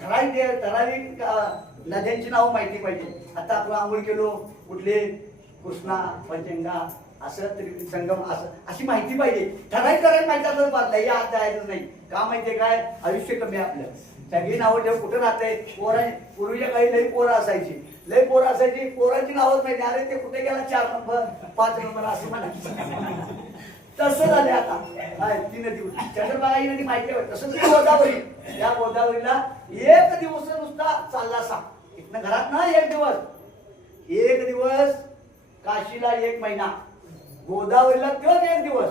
ठराविक नद्यांची नाव माहिती पाहिजे. आता आपण आंघोळ केलो कुठले? कृष्णा, पंचगंगा, असं त्रिवेणी संगम, असं अशी माहिती पाहिजे. ठराविक माहिती असं बाजला या हात जायचं नाही. का माहितीये काय? आयुष्य कमी आपलं. सगळी नावं ठेव कुठं राहते? पूर्वीच्या काही लई पोरं असायची. लई पोरं असायची. पोरांची नावच माहिती. अरे ते कुठे गेला? 4 नंबर 5 नंबर असं म्हणायचं. तसं झालं आता. ती नदी चंद्रभागा ही नदी माहिती आहे. तसंच गोदावरी. या गोदावरीला 1 दिवस नुसता चालला असा. इथनं घरात ना 1 दिवस. 1 दिवस. काशीला 1 महिना. गोदावरीला तोच 1 दिवस.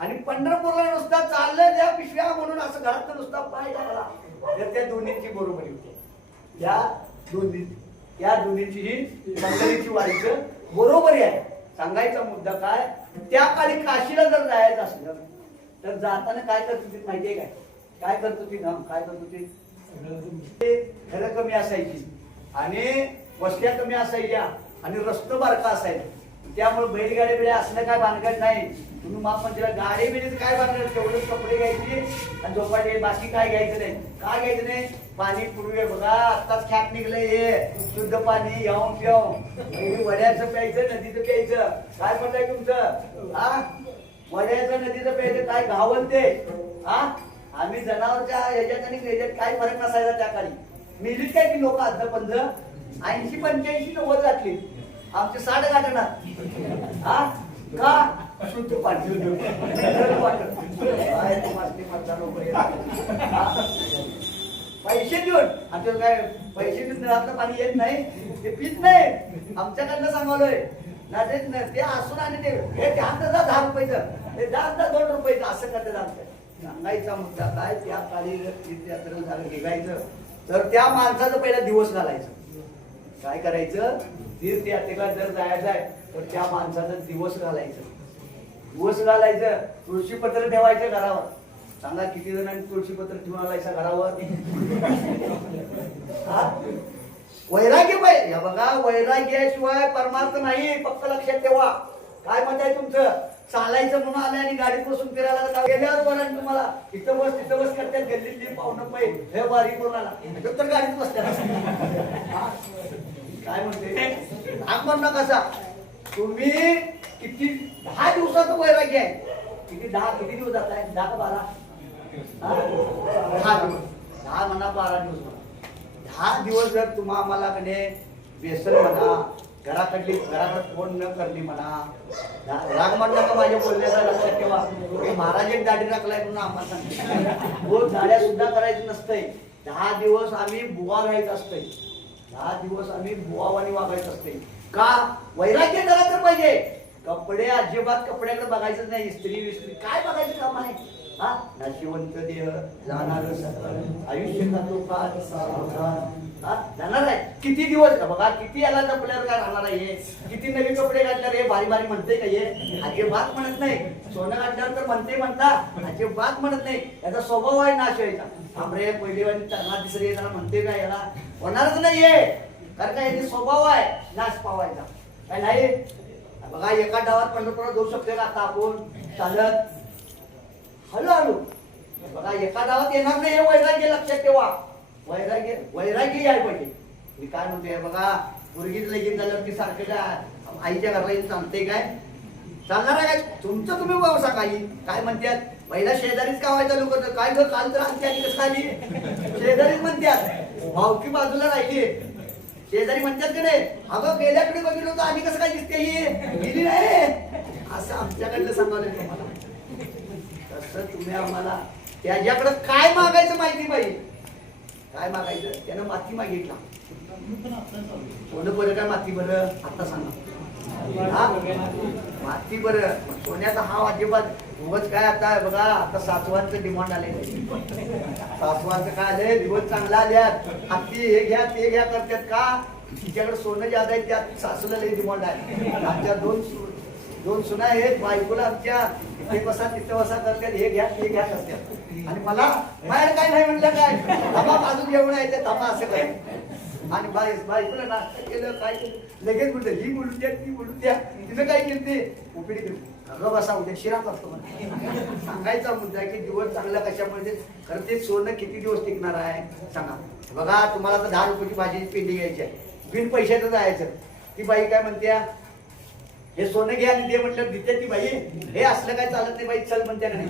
आणि पंढरपूरला नुसता चाललं त्या पिशव्या म्हणून असं घरात नुसता पाय टाकला. तर त्या दोन्हीची बरोबरी होती. त्या दोन्हीची ही पंढरीची वारीचं बरोबरी आहे. सांगायचा मुद्दा काय? त्या काळी काशीला जर जायचं असलं तर जाताना काय करत होती माहितीये काय? काय करत होती ना? काय करत होती? घरं कमी असायची आणि वस्त्या कमी असायच्या आणि रस्ता बारका असायचा. त्यामुळे बैलगाडी बिड्या असलं काय भानगड नाही. तुम्ही माफ मंदिरा गाडी बिडीचं काय भानगड, तेवढंच कपडे घ्यायचे आणि झोपाटे, बाकी काय घ्यायचं नाही. काय घ्यायचं नाही, पाणी पूर्वी बघा आत्ताच ख्यात निघलंय हे शुद्ध पाणी यावून पिऊन. वड्याचं प्यायचं, नदीचं प्यायचं. काय म्हणताय तुमचं? हा, वड्याचं नदीचं प्यायचं काय घावन ते. हा, आम्ही जनावरच्या ह्याच्यात आणि ह्याच्यात काय फरक नसायचा त्या काळी. मिलीत काय की लोक अर्ध पंध 80 85 90 गाठली, आमचे 60 गाठणार. हा का शुद्ध पाणी पैसे देऊन आमच्या काय पैसे देऊन घरातलं पाणी येत नाही, ते पित नाही. आमच्याकडनं सांगवलंय ना ते असून आणि ते हे ध्यान 10 रुपयाचं, हे 2 रुपयाचं असं करतात. आमचं सांगायचा मुद्दा काय, त्या काळी तीर्थयात्रा झालं निघायचं तर त्या माणसाचं पहिला दिवस घालायचं. काय करायचं, तीर्थयात्रेला जर जायचं आहे तर त्या माणसाचा दिवस घालायचं. दिवस घालायचं, तुळशीपत्र ठेवायचं घरावर. सांगा किती जणांनी तुळशीपत्र ठेवून आलायचा घरावर? वैराग्य पाहिजे बघा, वैराग्याशिवाय परमार्थ नाही. फक्त लक्षात ठेवा. काय मत आहे तुमचं? चालायचं म्हणून आलं आणि गाडीत बसून फिरायला गेल्यावर बरं तुम्हाला इथं बस तिथं बस करतात. गल्लीतली पाहुणं पाहिजे हे बारी करून आला तर गाडीत बसतात. काय म्हणते म्हणणं कसा, तुम्ही किती 10 दिवसाचं वैराग्य आहे. किती 10 किती दिवस जात आहे? 10 का 12? 10 दिवस. 10 म्हणा 12 दिवस म्हणा. 10 दिवस जर तुम्हा आम्हाला कडे व्यसन म्हणा, घराकडे फोन न करणे म्हणा, राग म्हणलं का माझ्या बोलण्याचा लक्षात ठेवा. महाराज एक दाढी राखलाय म्हणून आम्हाला सांगते, रोज दाढ्या सुद्धा करायचं नसतंय. 10 दिवस आम्ही बुवा घ्यायचं असतंय. 10 दिवस आम्ही बुवावानी वागायचं असते. का? वैराग्य जरा तर पाहिजे. कपडे अजिबात कपड्याकडे बघायचं नाही. इस्त्री विस्त्री काय बघायचं काम आहे? हा, नशिवंत देह जाणार आयुष्य जातो का जाणार आहे. किती दिवस बघा, किती याला जपल्यावर काय राहणार आहे. किती नवीन कपडे घातल्यावर हे भारी भारी म्हणते का? हे अजिबात म्हणत नाही. सोनं घातल्यावर तर म्हणता, अजिबात म्हणत नाही. याचा स्वभाव आहे नाश व्हायचा. आमरे पहिली वाली त्यांना तिसरी येताना म्हणते का? याला होणारच नाहीये. कारण का याचा स्वभाव आहे नाश पावायचा. काय नाही बघा, एका डावात पंढरपुरात जाऊ शकते का आता आपण चालत? हळूहळू बघा, एका डावात येणार नाही. हे वैराग्य लक्षात ठेवा. वैराग्य याय पाहिजे. मी काय म्हणतोय बघा, मुलगीच लगीन झाल्यावर की सारखं काय आईच्या घरला येऊन सांगते काय? चालणार आहे काय? तुमचं तुम्ही व्यवसा काही काय म्हणतात? पहिला शेजारीच का व्हायचा लोक काय ग काल तर आणखी आली कसं आली? शेजारीच म्हणतात. भावकी बाजूला राहिली, शेजारी म्हणतात की नाही, अगं गेल्याकडे बघितलं होतं आणि कसं काय दिसते ही गेली नाही, असं आमच्याकडलं सांगायला तुम्हाला. तसं तुम्ही आम्हाला त्याच्याकडे काय मागायचं माहिती पाहिजे. काय मागायचं? त्यानं माती मागितला. सोनं बरं काय माती बरं? आता सांगा. माती बरं, सोन्याचा हा अजिबात दिवस काय आता बघा. आता सासवांचं डिमांड आले. सासवांचं काय आलंय? दिवस चांगला आल्यात. हत्ती हे घ्या ते घ्या करतात का? तिच्याकडे सोनं ज्यादा आहे त्यात सासूला लई डिमांड आहे. आमच्या दोन सुना आहेत. बायकोला आमच्या इथे बसा तिथे बसा करतात, हे घ्या ते घ्या करतात. आणि मला बाहेर काय नाही म्हणलं काय थांबा बाजू जेवण आहे ते थांबा असं काय. आणि बायकोला नाश्ता केलं काय केलं लगेच बोलते ही बोलून द्या ती बोलून द्या. तिथं काय केलं ते उपडी केली. अगं बसा उद्या शिरा करतो. सांगायचा मुद्दा आहे की दिवस चांगला कशामध्ये. खरं ते सोनं किती दिवस टिकणार आहे सांगा. बघा, तुम्हाला तर 10 रुपयाची भाजीची पेंडी घ्यायची आहे, बिन पैशाचं जायचं. ती बाई काय म्हणते, हे सोनं घ्या आणि दे म्हटलं देते ती बाई. हे असलं काय चालत नाही बाई, चल म्हणते का नाही.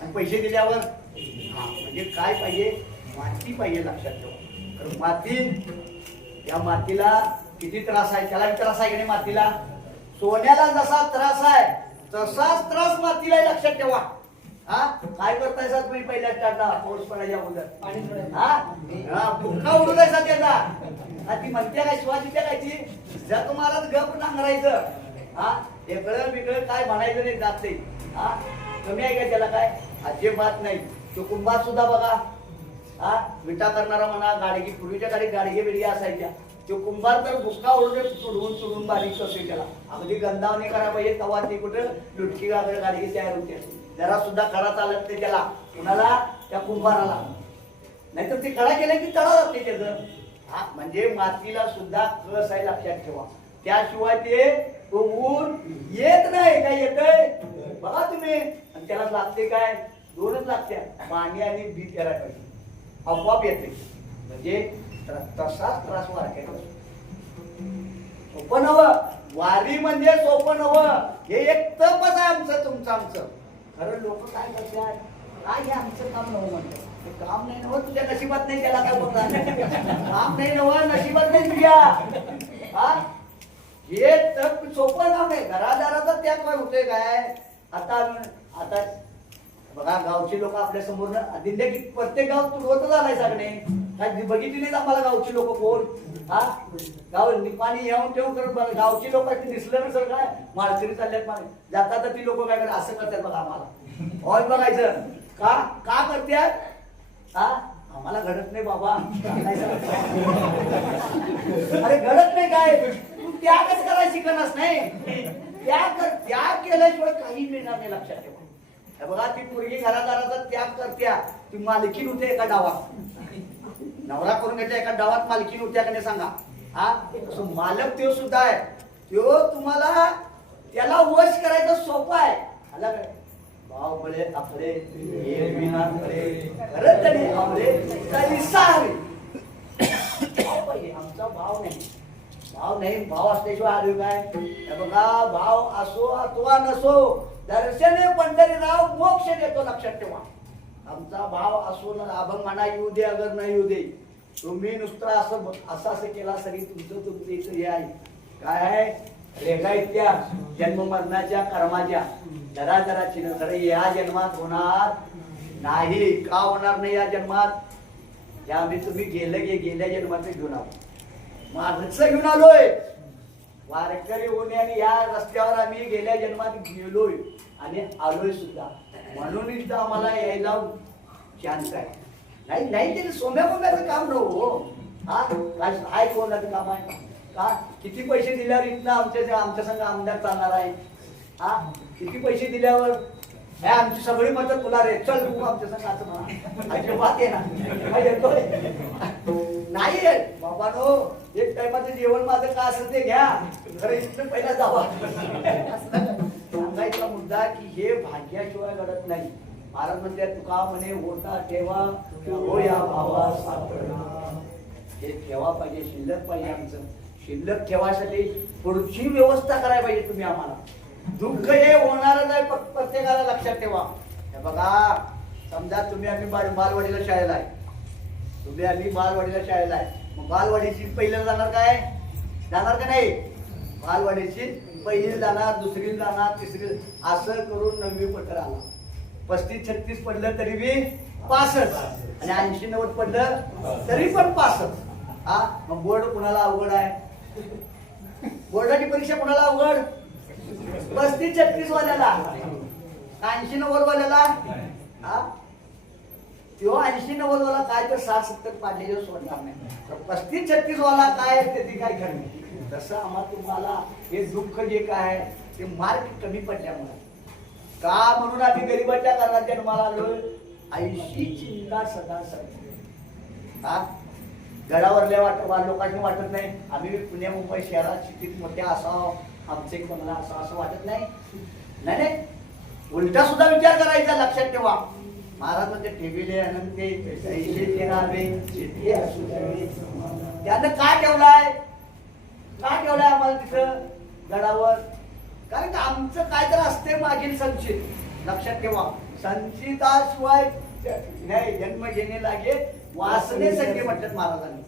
आणि पैसे दिल्यावर म्हणजे काय पाहिजे? माती पाहिजे. लक्षात ठेवा. माती, या मातीला किती त्रास आहे. त्याला त्रास आहे की नाही मातीला? सोन्याला जसा त्रास आहे तसाच त्रास मातीला, लक्षात ठेवा. हा, काय करताय सा तुम्ही पहिल्या स्टार्टला पाऊस पडायच्या अगोदर? हा, भुक्का उडू द्यायचा त्याचा. ती म्हणते काय शिवाजीच्या काय ती जर तुम्हाला गप नांगरायचं. हा, एकडं बिकडं काय म्हणायचं नाही, जात नाही. हा, कमी आहे का त्याला? काय अजिबात नाही. तो कुंभार सुद्धा बघा, हा, विटा करणारा म्हणा, गाडगी पूर्वीच्या गाडी गाडगे बिडगे असायच्या. तो कुंभार तर भुक्का उडून चुडून बारीक असेल त्याला. अगदी गंधावणी करा पाहिजे तवा ती कुठं लुटकी गाडगी तयार होते. जरा सुद्धा कडा चालत नाही त्याला. कुणाला? त्या कुंभाराला. नाहीतर ते कडा केला की तडा जाते त्याचं. हा, म्हणजे मातीला सुद्धा कस आहे लक्षात ठेवा. त्याशिवाय ते ऊन येत नाही. काय येतंय बघा तुम्ही. आणि त्याला लागते काय, दोनच लागत्या, पाणी आणि बी त्याला पाहिजे, आपोआप येते. म्हणजे तसाच त्रास वारक्यात. सोपं नवं, वारी म्हणजे सोपं नवं. हे एक तपच आहे आमचं तुमचं. खरं लोक काय करतात, काय हे आमचं काम नवं म्हणतात. हे काम नाही नवं, तुझ्या नशिबात नाही, त्याला काय बोलतात, काम नाही नवं, नशिबात नाही तुझ्या. हे तर सोपं काम आहे. घरादाराचा त्याग काय होतोय काय. आता बघा, गावची लोक आपल्या समोर दिंड्या की प्रत्येक गाव तुडवतच आलाय सगळे. काय बघितली नाही आम्हाला गावची लोक कोण. गाव पाणी येऊन ठेवून करत गावची लोक दिसलं नसेल काय, माळकरी चालल्यात पाणी जातात, तर ती लोक काय करतात असं करतात बघा. आम्हाला ऑल बघायचं का का करतात. आम्हाला घडत नाही बाबा. अरे घडत नाही काय, तू त्यागच करायला शिकणच नाही. त्याग केल्याशिवाय काही मिळणार नाही, लक्षात ठेवा. बघा, ती पोरगी घरादाराचा त्याग करत्या, ती मालकीन होते एका डावात. नवरा करून घेतल्या एका डावात मालकीन होत्या का नाही सांगा. मालक तो सुद्धा आहे. तो तुम्हाला त्याला वश करायचं सोपं आहे. आला काय भाव बळे आपले आमचा भाव नाही. भाव नाही, भाव असल्याशिवाय आलो काय. बघा, भाव असो अथवा नसो, दर्शने पंढरीराव मोक्ष देतो, लक्षात ठेवा. आमचा भाव असो ना, अभंग म्हणा येऊ दे अगर नाही येऊ दे, तुम्ही नुसतं असं केला तरी तुमचं इथं हे आहे काय आहे, रेखा इत्या जन्म मरणाच्या कर्माच्या जरा खरं या जन्मात होणार नाही. का होणार नाही या जन्मात, यामध्ये तुम्ही गेल्या जन्माचं घेऊन आलो, माणसं घेऊन आलोय. वारकरी होणे आणि या रस्त्यावर आम्ही गेल्या जन्मात गेलोय आणि आलोय सुद्धा. म्हणून इथं आम्हाला यायला चान्स आहे. नाही ते सोम्या बोम्याचं काम नव्हो. काय कोणाचं काम आहे का. किती पैसे दिल्यावर इथं आमच्या संघ आमदार चालणार आहे. किती पैसे दिल्यावर आमची सगळी मदत तुला रे, चल तू आमच्या संघ असं म्हणा. अजिबात आहे ना, येतोय नाही बाबानो. एक टायमाचं जेवण माझं का असेल ते घ्या, खरं इथं पहिला जावा. सांगायचा मुद्दा की हे भाग्याशिवाय घडत नाही. महाराज म्हणते तुका म्हणे होता ठेवा हो या भावा सापडा. हे ठेवा पाहिजे, शिल्लक पाहिजे. आमचं शिल्लक ठेवायसाठी पुढची व्यवस्था करायला पाहिजे तुम्ही आम्हाला. दुःख हे होणारच आहे प्रत्येकाला, लक्षात ठेवा. बघा, समजा तुम्ही आम्ही बालवाडीला शाळेला आहे, मग बालवाडीची पहिलं जाणार काय, जाणार का नाही. बालवाडीची पहिली जाणार, दुसरी जाणार, तिसरी, असं करून 9वी पत्र आला. 35-36 पडलं तरी बी 65 आणि 80-90 पडलं तरी पण 65. मग बोर्ड कुणाला अवघड आहे, बोर्डाची परीक्षा कुणाला अवघड. 35-36 वाल्याला, 80-90 वाल्याला. तो 80-90 वाला काय तर 60-70 पाडले सोडणार नाही. 35-36 वाला काय त्याची काय खरं. तसं आम्हाला तुम्हाला हे दुःख जे काय ते मार्क कमी पडल्यामुळे का म्हणून आम्ही गरीबाच्या घरात जन्माला आलोय. आईशी चिंता सदा गडावरल्या लोकांनी वाटत नाही आम्ही पुणे मुंबई शहरात सिटीत मोठ्या असावं, आमचे बंगला असावं असं वाटत नाही. उलटा सुद्धा विचार करायचा, लक्षात ठेवा. महाराज म्हणजे ठेविले अनंते त्यानं का ठेवलाय आम्हाला तिथं गडावर. कारण की आमचं काय तर असते मागील संचित, लक्षात ठेवा. संचिताशिवाय नाही जन्म घेणे लागे वासने संख्ये म्हणतात महाराजांनी.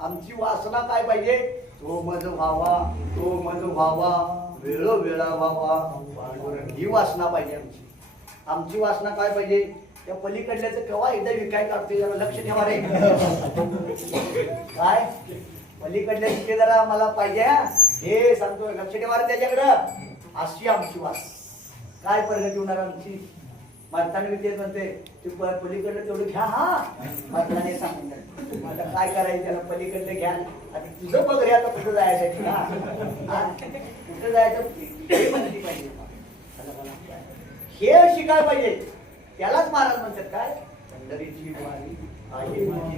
आमची वासना काय पाहिजे, तो मज व्हावा वेळोवेळा व्हावा, ही वासना पाहिजे आमची. आमची वासना काय पाहिजे, त्या पलीकडल्याचं केव्हा एकदा विकाय काढतोय, जरा लक्ष ठेवा रे. काय पलीकडल्याची जरा आम्हाला पाहिजे, हे सांगतो, लक्ष ठेवा रे त्याच्याकडं. अशी आमची वास. काय प्रगती होणार आमची. मारताना तेच म्हणते तू पलीकडलं तेवढं घ्या. मारताना सांगून आता काय करायचं, त्याला पलीकडलं घ्या. आता तुझं बघ रे, आता कुठं जायचं कुठं जायचं हे म्हणली पाहिजे. हे शिकाय पाहिजे. त्यालाच महाराज म्हणतात काय, पंढरीची वारी आहे माझी.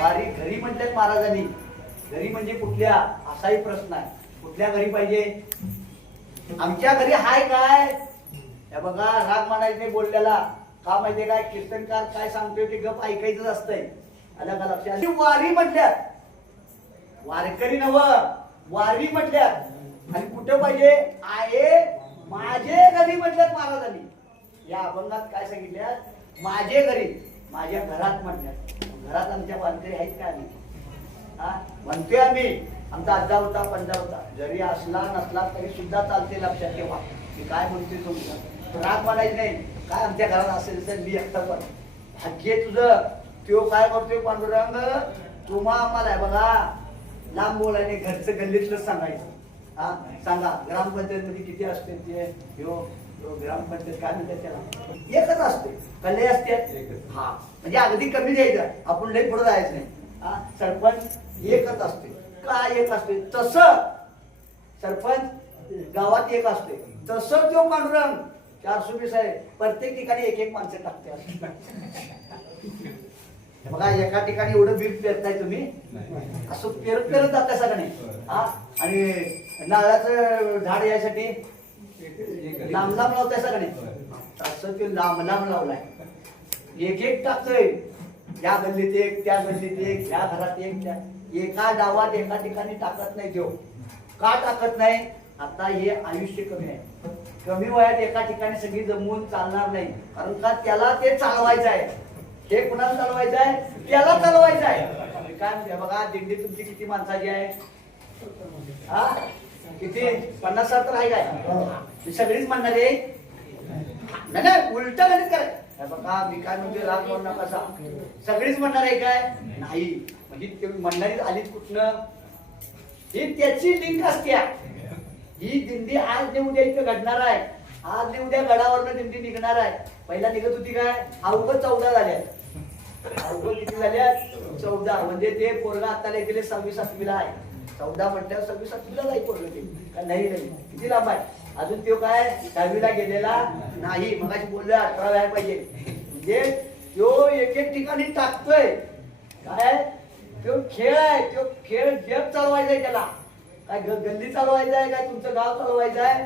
वारी घरी म्हणतात महाराजांनी. घरी म्हणजे कुठल्या, असाही प्रश्न आहे. कुठल्या घरी पाहिजे? आमच्या घरी हाय काय? हे बघा, राग म्हणायचं नाही बोलल्याला. का माहितीये काय? कीर्तनकार काय सांगतोय ते गप ऐकायचंच असतंय. आलं का लक्षात? वारी म्हटल्यात, वारकरी नव, वारी म्हटल्यात. आणि कुठं पाहिजे? आहे माझे घरी म्हटल्यात महाराजांनी. या अभंगात काय सांगितल्यात? माझे घरी, माझ्या घरात म्हटल्यात. घरात आमच्या वारकरी आहेत का? आम्ही म्हणतोय आम्ही. आमचा आजा होता, पंजा होता, जरी असला नसला तरी सुद्धा चालते. लक्षात ठेवा मी काय म्हणतोय. तुमचं राग म्हणायचं नाही. काय आमच्या घरात असेल तर मी एकटा पण भाग्य तुझं. तो काय करतोय पांडुरंग? तुम्हा आम्हाला आहे बघा, लांब बोलायने, घरचं गल्लीतलं सांगायचं. हा सांगा, ग्रामपंचायत मध्ये किती असते ते? ग्रामपंचायत काय म्हणतात त्याला? एकच असते. कल्ले असतात. हा म्हणजे अगदी कमी द्यायचं, आपण लई पुढे जायचं नाही. हा सरपंच एकच असते. काय एक असते? तसं सरपंच गावात एक असते. तसं तो पांडुरंग 420 आहे. प्रत्येक ठिकाणी एक एक माणसं टाकते. बघा, एका ठिकाणी एवढं बीट पेरताय तुम्ही, असं पेरत पेरत जाताय सगळं. हा आणि नारळाचं झाड यासाठी लांब लांब लावताय सगळे. असं ते लांब लांब लावलाय. एक एक टाकतोय. या गल्लीत एक, त्या गल्लीत एक, या घरात एक, त्या एका डावात एका ठिकाणी टाकत नाही. तो का टाकत नाही? आता हे आयुष्य कमी आहे. कमी वयात एका ठिकाणी सगळी जमवून चालणार नाही. कारण का? त्याला ते चालवायचं आहे. हे कुणाला चालवायचं आहे? त्याला चालवायचं आहे. काय म्हणते बघा, दिंडी तुमची किती माणसाची आहे? हा किती? 50-60 आहे काय? सगळीच म्हणणार आहे. नाही, उलट गणित करायचं. बघा मी काय म्हणते, राग म्हणू नका सांग. सगळीच म्हणणार आहे काय? नाही. म्हणजे म्हणणारी आलीच कुठनं? ही त्याची लिंक असते. ही दिंडी आज ने उद्या इथं घडणार आहे. आज ने उद्या गडावरनं दिंडी निघणार आहे. पहिला निघत होती काय? अवघड 14 झाल्या. अवघड किती झाल्या? 14. म्हणजे ते पोरगा आता गेले 6वी-7वीला आहे. 14 म्हटल्यावर 6वी-7वीला जाईल पोरग. ते नाही नाही किती लांब आहे अजून. तो काय 10वीला गेलेला नाही. मगाशी बोललो 18 व्हायला पाहिजे. म्हणजे तो एक एक ठिकाणी टाकतोय. काय तो खेळ आहे? तो खेळ जग चालवायचा आहे. त्याला काय गल्ली चालवायचं आहे? काय तुमचं गाव चालवायचं आहे?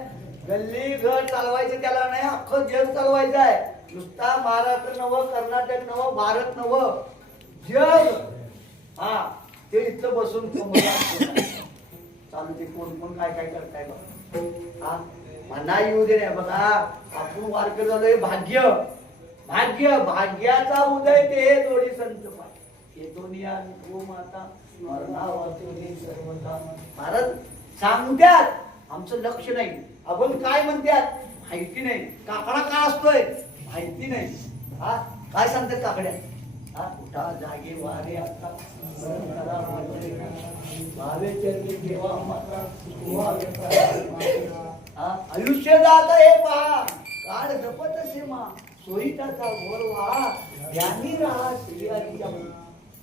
गल्ली घर चालवायचं त्याला नाही, अख्खं जग चालवायचं आहे. नुसता महाराष्ट्र नवं, कर्नाटक नवं, भारत नवं, जग. हा ते इथं बसून चालू ते कोण कोण काय काय करताय बघ. हा म्हणा येऊ दे रे. बघा आपण वारकरी झालोय. भाग्य भाग्य भाग्याचा उदय ते जोडी संत पाय. महाराज सांगत्यात, आमचं लक्ष नाही. आपण काय म्हणतात माहिती नाही. काकडा का असतोय माहिती नाही. हा काय सांगतात काकड्या? हा कुठा जागे वारे आता आयुष्य जात हे पहा, काळ जपत सीमा सोयीटाचा घोर व्हा, ज्ञानी राहा श्रीहरीच्या.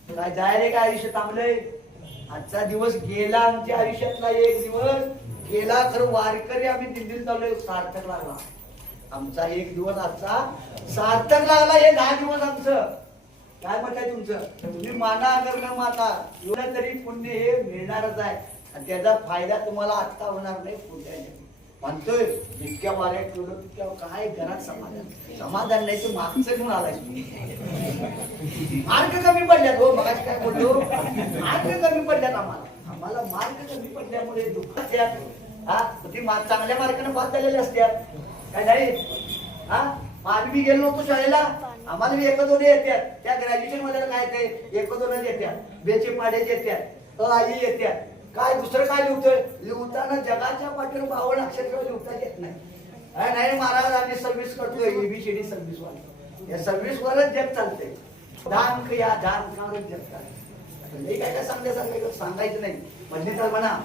काय जायरे काय आयुष्य थांबलंय? आजचा दिवस गेला. आमच्या आयुष्यातला एक दिवस गेला. खरं वारकरी आम्ही दिल्लीत चाललोय, सार्थक लागला. आमचा एक दिवस आजचा सार्थक लागला. हे 10 दिवस आमचं काय मत आहे तुमचं? तुम्ही माना अगर न माता एवढं तरी पुण्य हे मिळणारच आहे. आणि त्याचा फायदा तुम्हाला आता होणार नाही, पुढच्या म्हणतोय. जितक्या वाऱ्या केलं तितक्या काय घरात समाधान नाही. ते मागचं घेऊन आलाय. मार्ग कमी पडल्यात हो. मगाशी काय बोललो, मार्ग कमी पडल्यात. आम्हाला मार्ग कमी पडल्यामुळे दुःख असतात. हा ती चांगल्या मार्गाने पास झालेले असतात काय नाही. हा आम्ही गेलो नव्हतो शाळेला. आम्हाला बी 1-2 येतात. त्या ग्रॅज्युएशन मध्ये काय ते 1-2 येतात. बेचे पाडे येतात. आई येतात. काय दुसरं काय लिहतोय? लिहताना जगाच्या पाठीवर 52 अक्षर लिहता येत नाही. नाही महाराज आम्ही सर्व्हिस करतोय. ABCD सर्व्हिस वाले. या सर्व्हिस वरच जग चालतंय. दान या दानकावरच जग चालतंय. काय काय सांगायचं नाही. म्हणजे तर म्हणा